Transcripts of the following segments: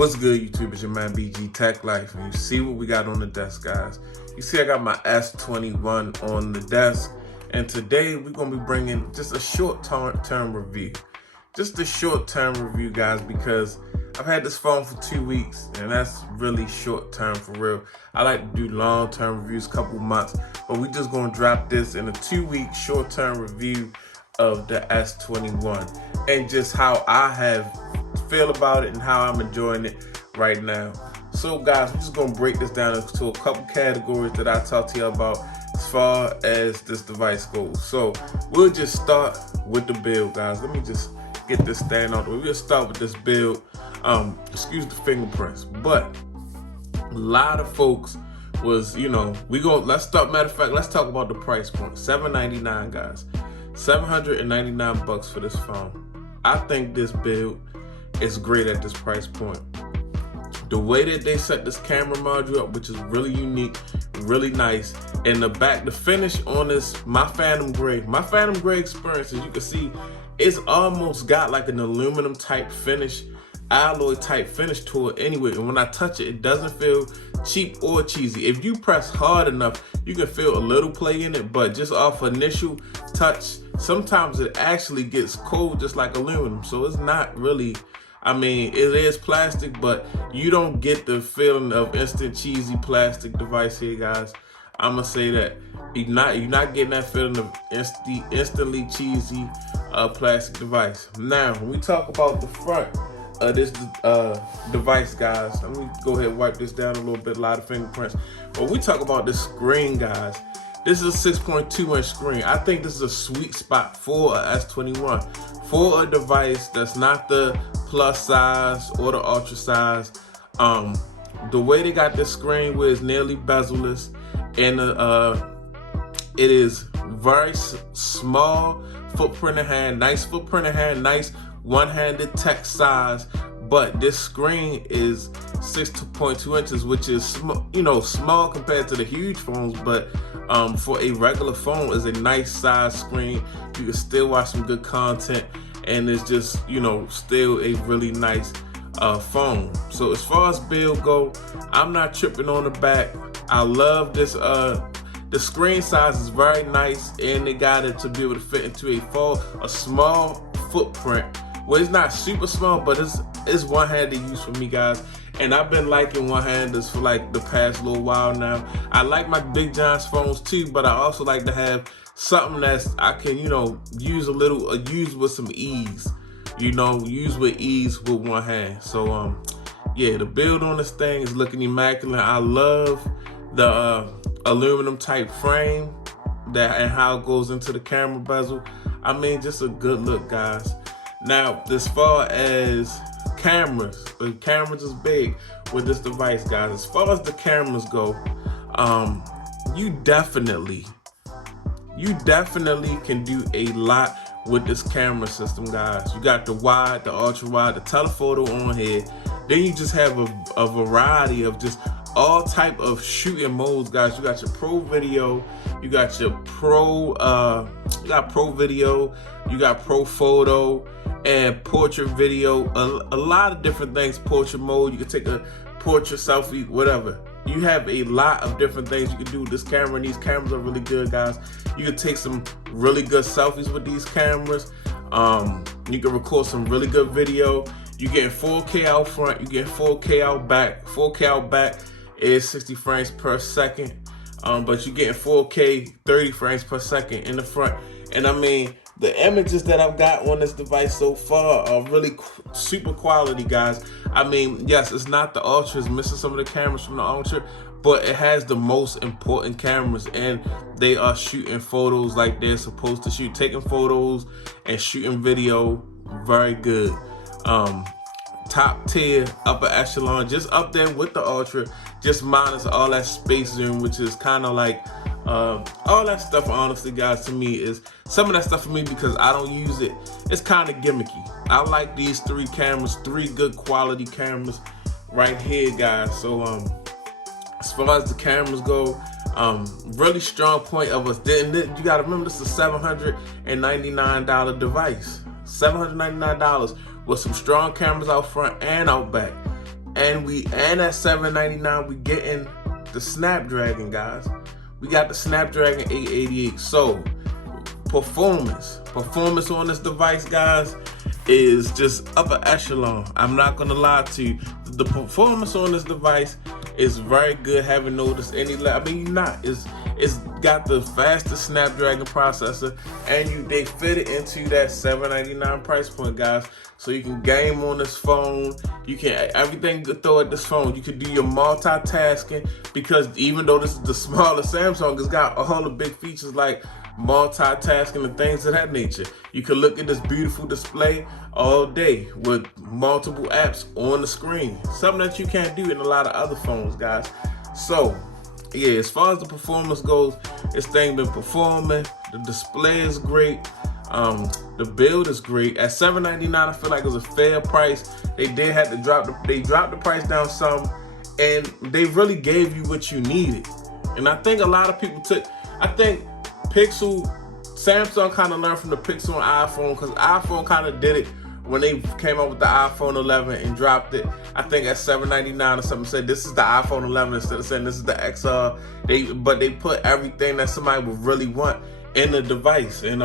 What's good, YouTube? It's your man BG Tech Life, and you see what we got on the desk, guys. You see I got my S21 on the desk, and today we're going to be bringing just a short-term review. Just a short-term review, guys, because I've had this phone for 2 weeks, and that's really short-term for real. I like to do long-term reviews, couple months, but we just going to drop this in a 2-week short-term review of the S21 and just how I feel about it and how I'm enjoying it right now. So guys, we're just gonna break this down into a couple categories that I talked to you about as far as this device goes. So we'll just start with the build, guys. Let me just get this stand out. We'll start with this build. Excuse the fingerprints, but a lot of folks was, let's start. Matter of fact, let's talk about the price point. $799, guys. $799 for this phone. I think this build is great at this price point. The way that they set this camera module up, which is really unique, really nice. In the back, the finish on this, my Phantom Gray experience, as you can see, it's almost got like an aluminum type finish, alloy type finish to it anyway. And when I touch it, it doesn't feel cheap or cheesy. If you press hard enough, you can feel a little play in it, but just off initial touch, sometimes it actually gets cold just like aluminum. So it's not really, it is plastic, but you don't get the feeling of instant cheesy plastic device here, guys. I'm gonna say that you're not getting that feeling of instantly cheesy plastic device. Now, when we talk about the front of this device, guys, let me go ahead and wipe this down a little bit. A lot of fingerprints. When we talk about the screen, guys, this is a 6.2-inch screen. I think this is a sweet spot for a S21, for a device that's not the plus size or the ultra size. The way they got this screen where it's nearly bezel-less, and it is very small footprint in hand, nice footprint in hand, nice one-handed text size. But this screen is 6.2 inches, which is small compared to the huge phones, but for a regular phone is a nice size screen. You can still watch some good content, and it's just still a really nice phone. So as far as build go, I'm not tripping on the back. I love this. The screen size is very nice, and they got it to be able to fit into a small footprint. Well, it's not super small, but it's one-handed use for me, guys. And I've been liking one-handers for like the past little while now. I like my big giant phones too, but I also like to have something that's I can use use with some ease. Use with ease with one hand. So yeah, the build on this thing is looking immaculate. I love the aluminum type frame and how it goes into the camera bezel. Just a good look, guys. Now, as far as cameras, the cameras is big with this device, guys. As far as the cameras go, you definitely can do a lot with this camera system, guys. You got the wide, the ultra wide, the telephoto on here. Then you just have a variety of just all type of shooting modes, guys. You got your pro video, you got your pro video, you got pro photo and portrait video, a lot of different things. Portrait mode, you can take a portrait selfie, whatever. You have a lot of different things you can do with this camera, and these cameras are really good, guys. You can take some really good selfies with these cameras. You can record some really good video. You get 4K out front, you get 4K out back. 4K out back is 60 frames per second, but you get 4K 30 frames per second in the front. And the images that I've got on this device so far are really super quality, guys. Yes, it's not the Ultra, it's missing some of the cameras from the Ultra, but it has the most important cameras, and they are shooting photos like they're supposed to shoot, taking photos and shooting video very good. Top tier, upper echelon, just up there with the Ultra, just minus all that space zoom, which is kind of like all that stuff. Honestly, guys, to me is some of that stuff for me, because I don't use it, it's kind of gimmicky. I like these three good quality cameras right here, guys. So as far as the cameras go, really strong point of us. You gotta remember, this is a $799 device. $799 with some strong cameras out front and out back. and at $799 we getting the Snapdragon, guys. We got the Snapdragon 888. So performance on this device, guys, is just upper echelon. I'm not gonna lie to you. The performance on this device is very good. Haven't noticed any it's got the fastest Snapdragon processor, and they fit it into that $799 price point, guys. So you can game on this phone. You can everything you throw at this phone. You can do your multitasking, because even though this is the smaller Samsung, it's got all the big features like multitasking and things of that nature. You can look at this beautiful display all day with multiple apps on the screen, something that you can't do in a lot of other phones, guys. So yeah, as far as the performance goes, this thing been performing. The display is great. The build is great. At $799, I feel like it was a fair price. They did have to drop the price down some, and they really gave you what you needed. And I think a lot of people Samsung kind of learned from the Pixel and iPhone, because iPhone kind of did it when they came out with the iPhone 11 and dropped it, I think at $799 or something, said this is the iPhone 11 instead of saying this is the XR. But they put everything that somebody would really want in the device. And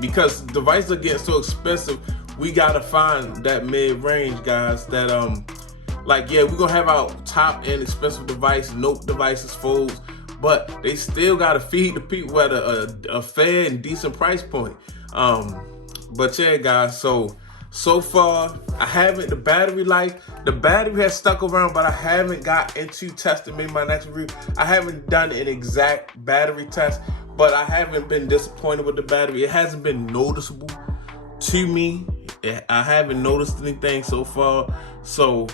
because devices are getting so expensive, we gotta find that mid-range, guys, that yeah, we're gonna have our top end expensive device, Note devices, folds, but they still gotta feed the people at a fair and decent price point. But yeah, guys, so far I haven't, the battery has stuck around, but I haven't got into testing. Maybe my next review, I haven't done an exact battery test, but I haven't been disappointed with the battery. It hasn't been noticeable to me. I haven't noticed anything so far. So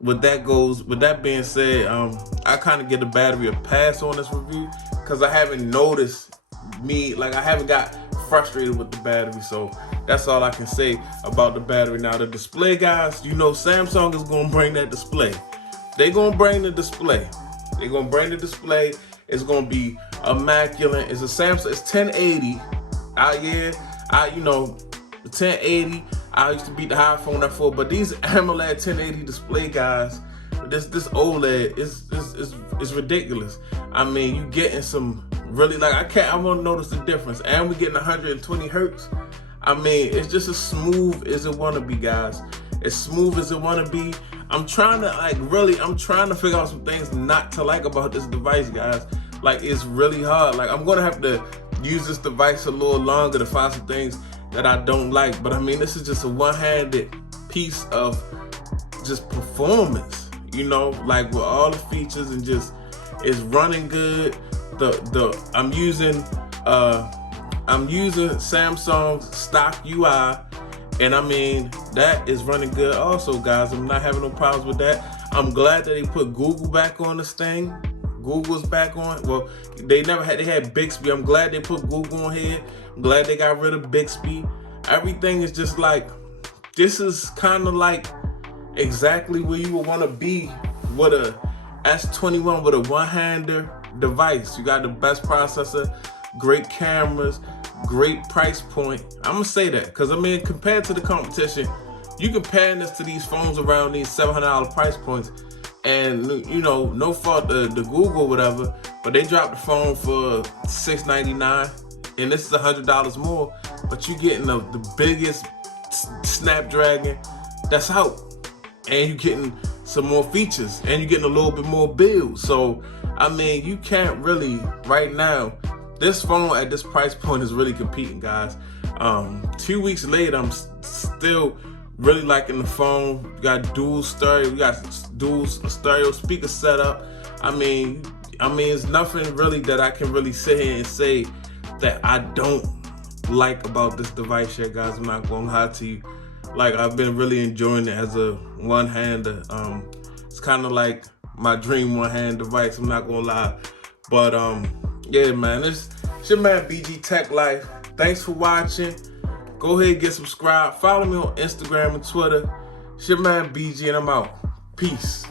with that being said, I kind of give the battery a pass on this review, because I haven't noticed I haven't got frustrated with the battery. So that's all I can say about the battery. Now the display, guys, you know Samsung is gonna bring that display. They're gonna bring the display. It's gonna be immaculate. It's a Samsung. It's 1080. The 1080. I used to beat the iPhone at 4, but these AMOLED 1080 display, guys, this OLED is ridiculous. I mean, you getting some really, I won't notice the difference, and we're getting 120 hertz. I mean, it's just as smooth as it wanna be, guys. As smooth as it wanna be. I'm trying to figure out some things not to like about this device, guys. It's really hard. I'm gonna have to use this device a little longer to find some things that I don't like. But I mean, this is just a one-handed piece of just performance, with all the features, and just it's running good. I'm using Samsung's stock UI, and I mean that is running good also, guys. I'm not having no problems with that. I'm glad that they put Google back on this thing. Google's back on. Well, they had Bixby. I'm glad they put Google on here. I'm glad they got rid of Bixby. Everything is just this is kind of exactly where you would want to be with a S21, with a one-hander device. You got the best processor, great cameras, great price point. I'm gonna say that because I mean, compared to the competition, you comparing this to these phones around these $700 price points, and no fault to Google, whatever, but they dropped the phone for $699, and this is $100 more, but you getting the biggest Snapdragon that's out, and you getting some more features, and you getting a little bit more build. So I mean, you can't really right now. This phone at this price point is really competing, guys. 2 weeks later, I'm still really liking the phone. We got dual stereo. We got dual stereo speaker setup. I mean, it's nothing really that I can really sit here and say that I don't like about this device yet, guys. I'm not gonna lie to you. I've been really enjoying it as a one-hander. It's kind of like my dream one-hand device. I'm not gonna lie, but yeah, man, it's your man BG Tech Life. Thanks for watching. Go ahead and get subscribed. Follow me on Instagram and Twitter. It's your man BG, and I'm out. Peace.